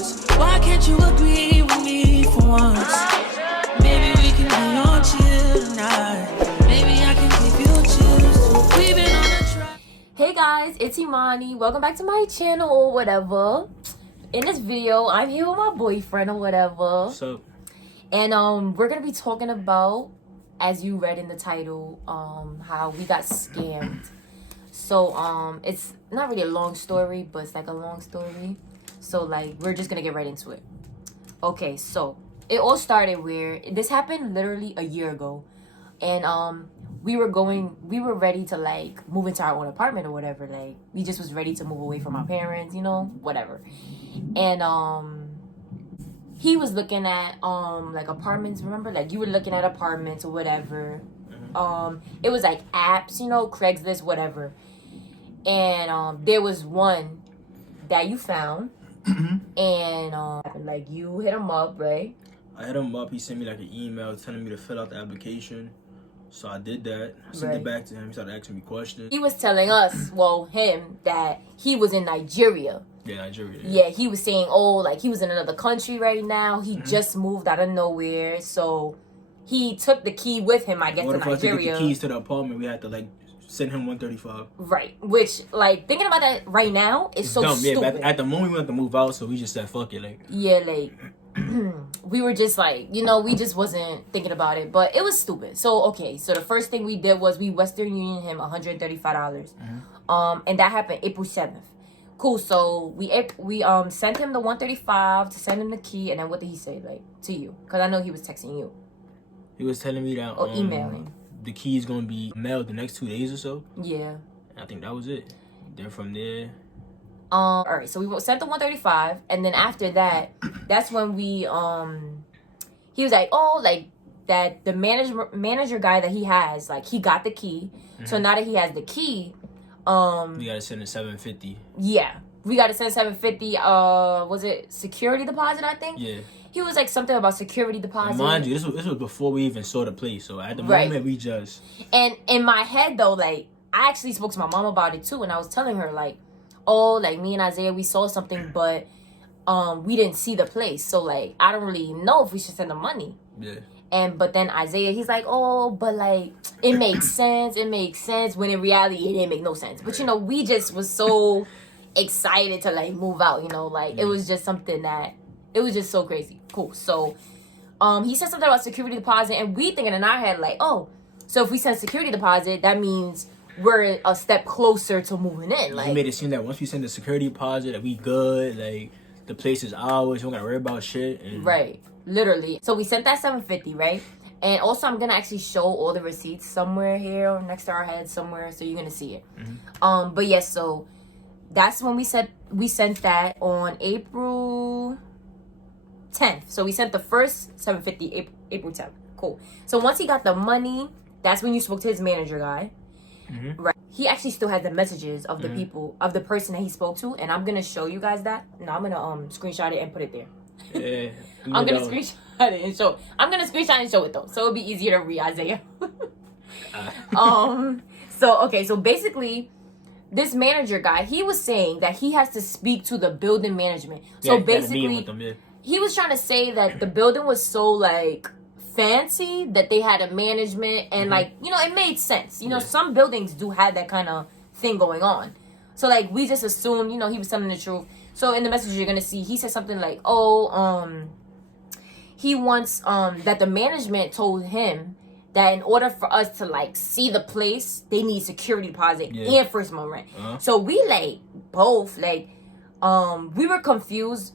once. Why can't you agree with me for once? Maybe we can be on chill tonight. Maybe I can give you chills. We've been on a track. Hey guys, it's Imani. Welcome back to my channel or whatever. In this video, I'm here with my boyfriend or whatever. What's up? And we're gonna be talking about, as you read in the title, how we got scammed. So it's not really a long story, but it's like a long story. So like we're just gonna get right into it. Okay, so it all started where this happened literally a year ago, and we were ready to like move into our own apartment or whatever. Like we just was ready to move away from our parents, you know, whatever. And he was looking at like apartments. Remember, like you were looking at apartments or whatever. It was like apps, you know, Craigslist, whatever. And there was one that you found, and like you hit him up, right? I hit him up. He sent me like an email telling me to fill out the application. So I did that. I sent it back to him. He started asking me questions. He was telling us, well, him, that he was in Nigeria. Yeah, Nigeria. Yeah, he was saying, oh, like he was in another country right now. He just moved out of nowhere. So he took the key with him, I guess, to Nigeria. To get the keys to the apartment, we had to like send him 135. Right. Which, like, thinking about that right now is so dumb. Stupid. Yeah, but at the moment we wanted to move out, so we just said, fuck it. Like, yeah, like, we were just like, you know, we just wasn't thinking about it. But it was stupid. So, okay. So the first thing we did was we Western Union him $135. And that happened April 7th. Cool. So we sent him the 135 to send him the key. And then what did he say, like, to you? Because I know he was texting you. He was telling me that... Or emailing. The key is going to be mailed the next 2 days or so. Yeah. I think that was it. Then from there... all right, so we sent the 135, and then after that, that's when we he was like, oh, like that the manager guy that he has, like he got the key. So now that he has the key, we gotta send a $750. Yeah, we gotta send $750. Was it security deposit? I think. Yeah. He was like something about security deposit. And mind you, this was before we even saw the place. So at the moment, we just... And in my head though, like I actually spoke to my mom about it too, and I was telling her like, oh, like me and Isaiah, we saw something, but we didn't see the place. So like I don't really know if we should send the money. Yeah. But then Isaiah, he's like, oh, but like it makes sense. It makes sense. When in reality, it didn't make no sense. But you know, we just was so excited to like move out. You know, like it was just something that it was just so crazy. Cool. So he said something about security deposit, and we thinking in our head like, oh, so if we send security deposit, that means we're a step closer to moving in. Like, he made it seem that once we send the security deposit, that we good. Like the place is ours. We don't gotta worry about shit. And... Right. Literally. So we sent that $750, right? And also, I'm gonna actually show all the receipts somewhere here or next to our head somewhere, so you're gonna see it. But yes, so that's when we sent that on April 10th. So we sent the first $750 April 10th. Cool. So once he got the money, that's when you spoke to his manager guy. Right. He actually still has the messages of the people, of the person that he spoke to, and I'm gonna show you guys that. No, I'm gonna screenshot it and put it there. Yeah. I'm gonna screenshot it and show. I'm gonna screenshot and show it though, so it'll be easier to read, Isaiah. So okay, so basically, this manager guy, he was saying that he has to speak to the building management. So basically, he was trying to say that the building was so like fancy that they had a management, and like, you know, it made sense. You know, some buildings do have that kind of thing going on. So like we just assumed, you know, he was telling the truth. So in the message you're gonna see, he said something like, oh, he wants that the management told him that in order for us to like see the place, they need security deposit and first month rent. So we like both like we were confused,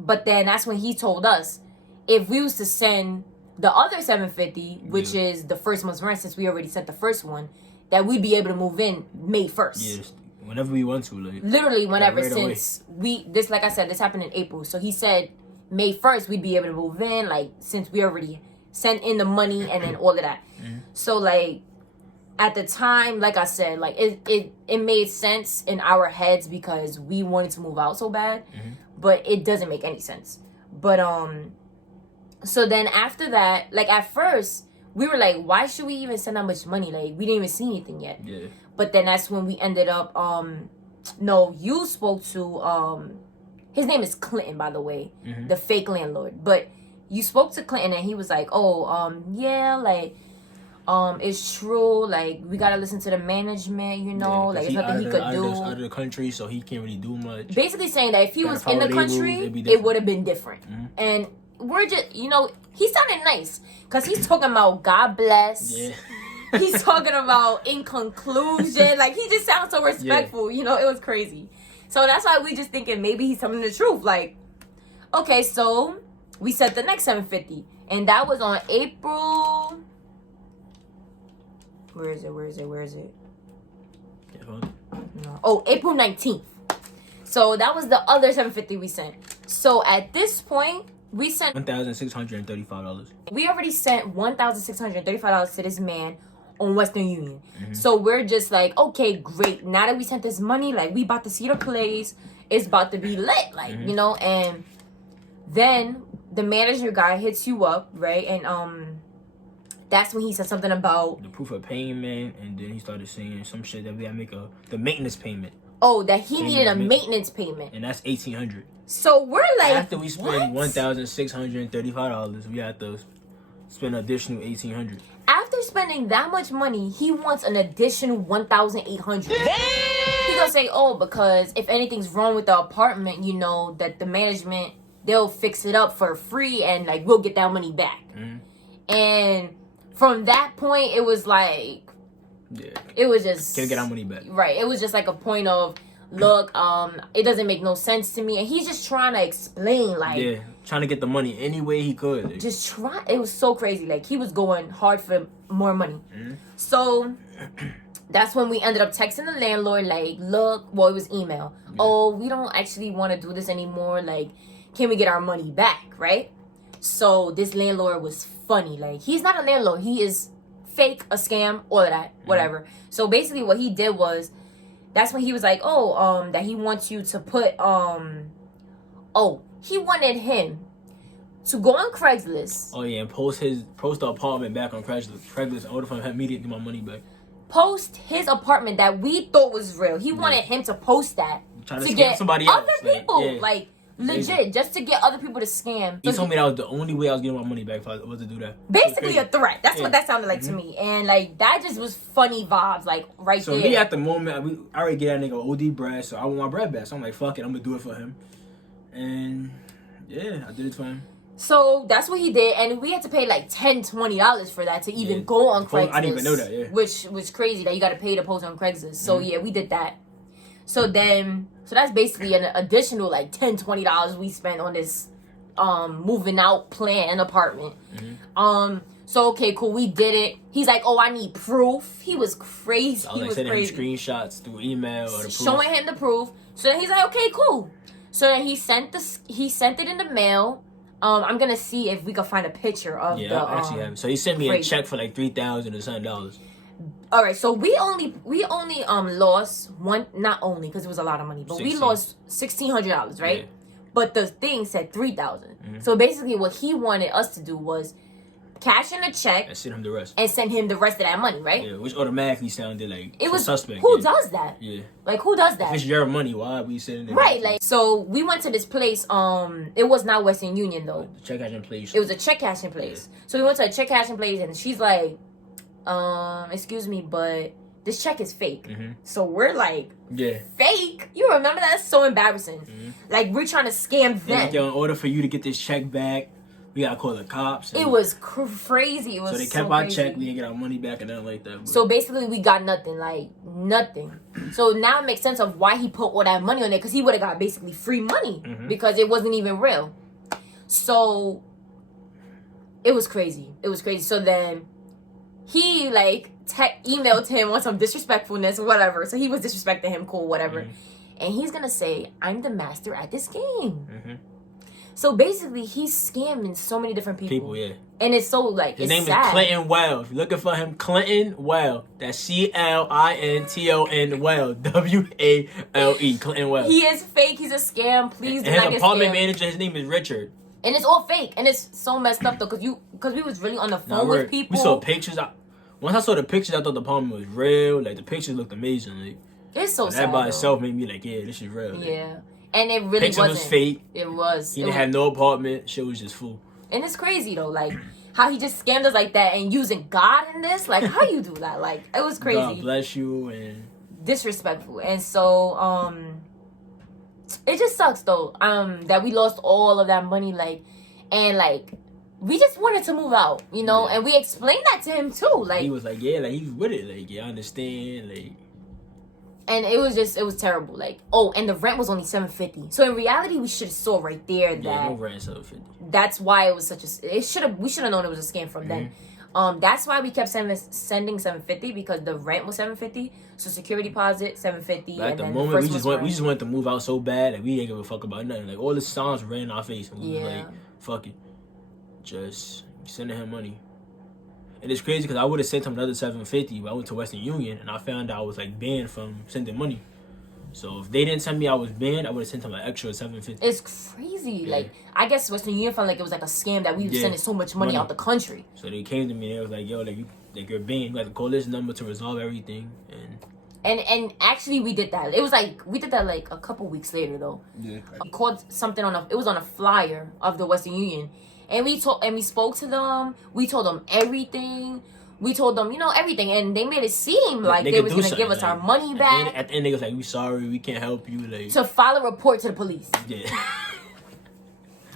but then that's when he told us if we was to send the other $750, which is the first month's rent, since we already sent the first one, that we'd be able to move in May 1st. Yes, whenever we want to. Like, literally whenever, right since this, like I said, this happened in April. So he said May 1st we'd be able to move in, like, since we already sent in the money and then all of that. So, like, at the time, like I said, like, it made sense in our heads because we wanted to move out so bad. But it doesn't make any sense. But, so then after that, like at first, we were like, why should we even send that much money? Like, we didn't even see anything yet. Yeah. But then that's when we ended up, no, you spoke to his name is Clinton, by the way, the fake landlord. But you spoke to Clinton and he was like, oh, yeah, like, it's true, like, we gotta listen to the management, you know, like, there's nothing he could do. Out of the country, so he can't really do much. Basically saying that if he was in the country, it would have been different. And we're just, you know, he sounded nice, because he's talking about God bless. Yeah. He's talking about in conclusion. Like, he just sounds so respectful. You know, it was crazy. So that's why we just thinking maybe he's telling the truth. Like, okay, so we set the next 750. And that was on April... Where is it? No. Oh, April 19th. So that was the other 750 we sent. So at this point, we sent $1,635. We already sent $1,635 to this man on Western Union. So we're just like, okay, great. Now that we sent this money, like, we about to see the place. It's about to be lit, like, you know. And then the manager guy hits you up, right? And that's when he said something about the proof of payment, and then he started saying some shit that we gotta make the maintenance payment. Oh, that he needed a maintenance payment, and that's $1,800. So we're like, after we spend $1,635, we have to spend an additional $1,800. After spending that much money, he wants an additional $1,800. He gonna say, oh, because if anything's wrong with the apartment, you know, that the management, they'll fix it up for free, and like, we'll get that money back. And from that point, it was like, it was just can't get our money back. Right. It was just like a point of, look, it doesn't make no sense to me, and he's just trying to explain, like, trying to get the money any way he could. Like. Just try. It was so crazy. Like, he was going hard for more money. So that's when we ended up texting the landlord, like, look, well, it was email. Oh, we don't actually want to do this anymore. Like, can we get our money back? Right. So this landlord was funny. Like, he's not a landlord. He is fake, a scam, all of that, whatever. So basically what he did was, that's when he was like, oh, that he wants you to put, he wanted him to go on Craigslist. Oh, yeah, and post the apartment back on Craigslist in order for me to get my money back. Post his apartment that we thought was real. He wanted him to post that. Trying to get somebody else. Other people, like legit, just to get other people to scam. He told me that was the only way I was getting my money back if I was to do that. Basically a threat. That's what that sounded like to me. And like, that just was funny vibes, like, right there. So me at the moment, I already get that nigga OD bread, so I want my bread back. So I'm like, fuck it, I'm gonna do it for him. And yeah, I did it for him. So that's what he did, and we had to pay like $10-$20 for that to even go on Craigslist. I didn't even know that, Which was crazy that you got to pay to post on Craigslist. So yeah, we did that. So that's basically an additional like $10-$20 we spent on this moving out plan and apartment. So okay, cool, we did it. He's like, oh, I need proof. He was crazy. So I was like sending him screenshots through email or the proof. Showing him the proof. So then he's like, okay, cool. So then he sent it in the mail. I'm gonna see if we can find a picture of the. I actually have it. So he sent me a check for like $3,000 or something. All right, so we only lost one, not only because it was a lot of money, but we lost $1,600, right? Yeah. But the thing said $3,000. So basically, what he wanted us to do was cash in a check and send him the rest. And send him the rest of that money, right? Yeah, which automatically sounded like it was suspect. Who does that? Yeah. Like, who does that? If it's your money, why are we sending it? Right, like, so we went to this place, it was not Western Union, though. The check cashing place. It was a check cashing place. Yeah. So we went to a check cashing place, and she's like, excuse me, but this check is fake. So we're like, fake? You remember that? That's so embarrassing. Like, we're trying to scam them. Like, yo, in order for you to get this check back, we gotta call the cops. It was crazy. It was so they kept our check. We didn't get our money back and nothing like that. But. So basically, we got nothing. Like, nothing. So now it makes sense of why he put all that money on there, because he would have got basically free money because it wasn't even real. So it was crazy. It was crazy. So then he like emailed him on some disrespectfulness, whatever. So he was disrespecting him, cool, whatever. And he's gonna say, "I'm the master at this game." So basically, he's scamming so many different people. And it's so, like, his it's name sad. is Clinton Well. If you're looking for him, Clinton Well. That's CLINTON Well. WALE. Clinton Well. He is fake. He's a scam. Please do and not his get apartment scammed. manager, his name is Richard. And it's all fake. And it's so messed up, though, because we was really on the phone with people. We saw pictures. Once I saw the pictures, I thought the apartment was real. Like, the pictures looked amazing. Like, it's so sad, that by though. itself made me like, yeah, this is real. Yeah. And it really Picture wasn't. was fake. It was. He didn't have no apartment. Shit was just full. And it's crazy though, like how he just scammed us like that and using God in this. Like, how you do that? Like, it was crazy. God bless you and disrespectful. And so, it just sucks though. That we lost all of that money. Like, and like, we just wanted to move out, you know. And we explained that to him too. Like, he was like, yeah, like he's with it. Like, yeah, I understand. Like. And it was terrible. Like, oh, and the rent was only $750. So in reality, we should have saw right there that no rent $750. That's why it was such a. We should have known it was a scam from then. That's why we kept sending $750 because the rent was $750. So security deposit $750. Like, at the moment we just wanted to move out so bad that we ain't give a fuck about nothing. Like all the songs ran in our face and we was like, fuck it, just sending him money. And it's crazy because I would have sent him another $750, but I went to Western Union and I found out I was like banned from sending money. So if they didn't tell me I was banned, I would have sent him an extra $750. It's crazy. Yeah. Like, I guess Western Union felt like it was like a scam that we were sending so much money out the country. So they came to me and they was like, yo, like you're banned. You got to call this number to resolve everything. And actually we did that. It was like we did that like a couple weeks later though. Yeah. We called something it was on a flyer of the Western Union. And we spoke to them. We told them everything. We told them, you know, everything. And they made it seem like they was going to give us our money back. At the end, they was like, we sorry, we can't help you. Like, to file a report to the police. Yeah.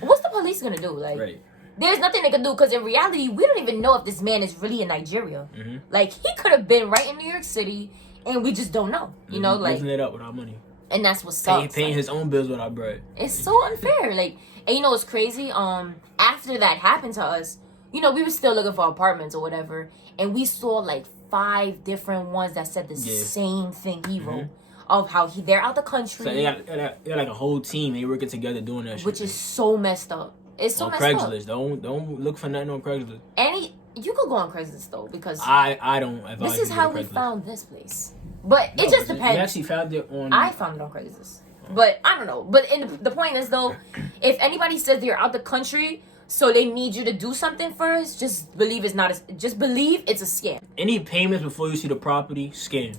What's the police going to do? Like, right. There's nothing they can do because in reality, we don't even know if this man is really in Nigeria. Like, he could have been right in New York City and we just don't know. You know, like. Using it up with our money. And that's what sucks. Paying his own bills with our bread. It's so unfair. Like, and you know what's crazy? After that happened to us, you know, we were still looking for apartments or whatever, and we saw like 5 different ones that said the same thing he wrote of how they're out the country. So they got like a whole team. They working together doing that shit. Which is so messed up. It's so messed Craigslist. up. Don't look for nothing on Craigslist. You could go on Craigslist though because I don't advise. This is how we found this place, but it just depends. You actually found it on. I found it on Craigslist. But I don't know. But the point is though, if anybody says they're out the country, so they need you to do something first, just believe it's a scam. Any payments before you see the property, scam.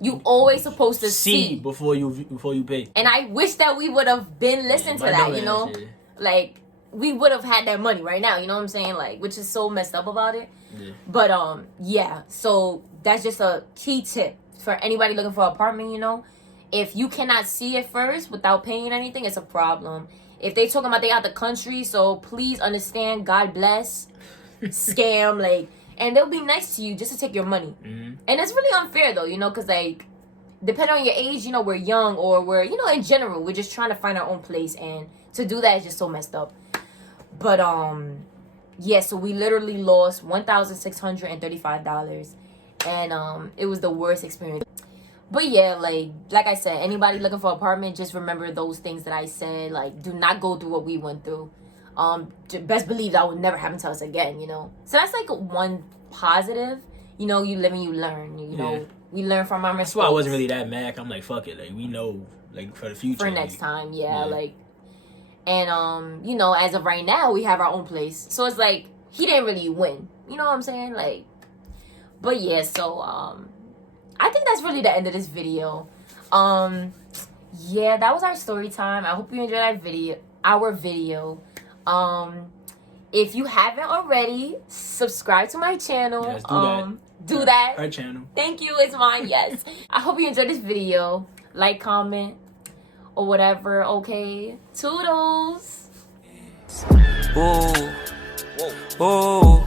You always supposed to see before you pay. And I wish that we would have been listening to that, you know? Like we would have had that money right now, you know what I'm saying? Like, which is so messed up about it. Yeah. But yeah, so that's just a key tip for anybody looking for an apartment, you know? If you cannot see it first without paying anything, it's a problem. If they talking about they out the country, so please understand, God bless, scam, like, and they'll be nice to you just to take your money. And it's really unfair though, you know, because like, depending on your age, you know, we're young or we're, you know, in general, we're just trying to find our own place, and to do that is just so messed up. But yeah, so we literally lost $1,635, and it was the worst experience. But yeah, like I said, anybody looking for an apartment, just remember those things that I said. Like, do not go through what we went through. Best believe that would never happen to us again, you know. So that's like one positive. You know, you live and you learn. You know, we learn from our mistakes. That's why I wasn't really that mad. I'm like, fuck it. Like, we know, like, for the future. For next time, like. And, you know, as of right now, we have our own place. So it's like, he didn't really win. You know what I'm saying? Like, but yeah, so, I think that's really the end of this video. Yeah, that was our story time. I hope you enjoyed our video. If you haven't already, subscribe to my channel. Yes, do that. Her channel. Thank you. It's mine. Yes. I hope you enjoyed this video. Like, comment, or whatever. Okay. Toodles. Ooh. Ooh.